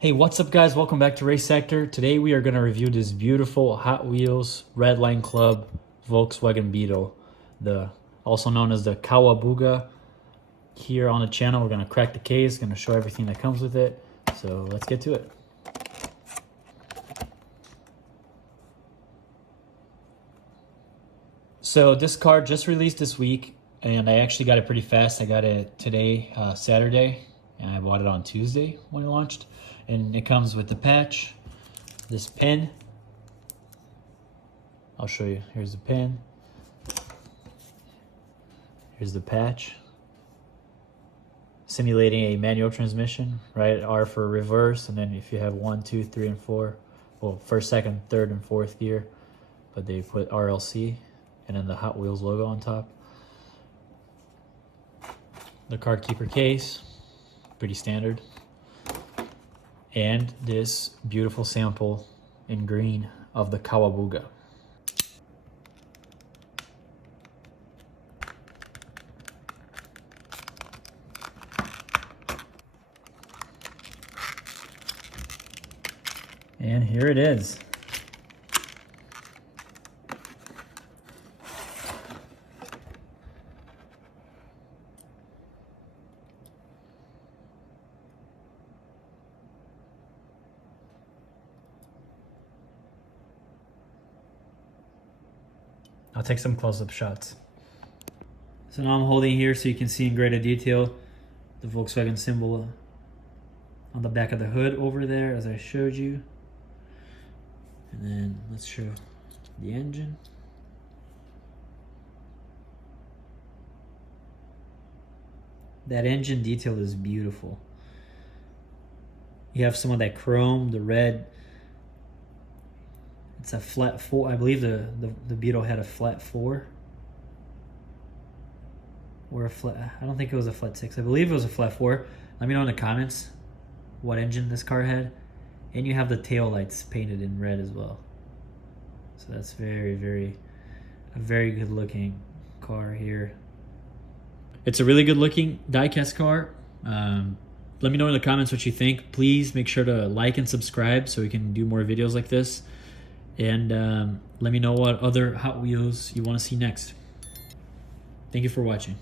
Hey, what's up guys? Welcome back to Race Sector. Today we are going to review this beautiful Hot Wheels Redline Club Volkswagen Beetle, also known as the Kawa-Bug-A. Here on the channel, we're going to crack the case, going to show everything that comes with it. So let's get to it. So this car just released this week, and I actually got it pretty fast. I got it today, Saturday, and I bought it on Tuesday when it launched. And it comes with the patch, this pin. I'll show you. Here's the pin. Here's the patch. Simulating a manual transmission, right? R for reverse, and then if you have 1, 2, 3, and 4, well, first, second, third, and fourth gear, but they put RLC, and then the Hot Wheels logo on top. The card keeper case, pretty standard. And this beautiful sample in green of the Kawa-Bug-A. And here it is. I'll take some close-up shots. So now I'm holding here so you can see in greater detail the Volkswagen symbol on the back of the hood over there as I showed you. And then let's show the engine. That engine detail is beautiful. You have some of that chrome, the red. It's a flat 4. I believe the Beetle had a flat 4. Or a flat, I don't think it was a flat 6. I believe it was a flat 4. Let me know in the comments what engine this car had. And you have the tail lights painted in red as well. So that's a very good looking car here. It's a really good looking diecast car. Let me know in the comments what you think. Please make sure to like and subscribe so we can do more videos like this. And let me know what other Hot Wheels you want to see next. Thank you for watching.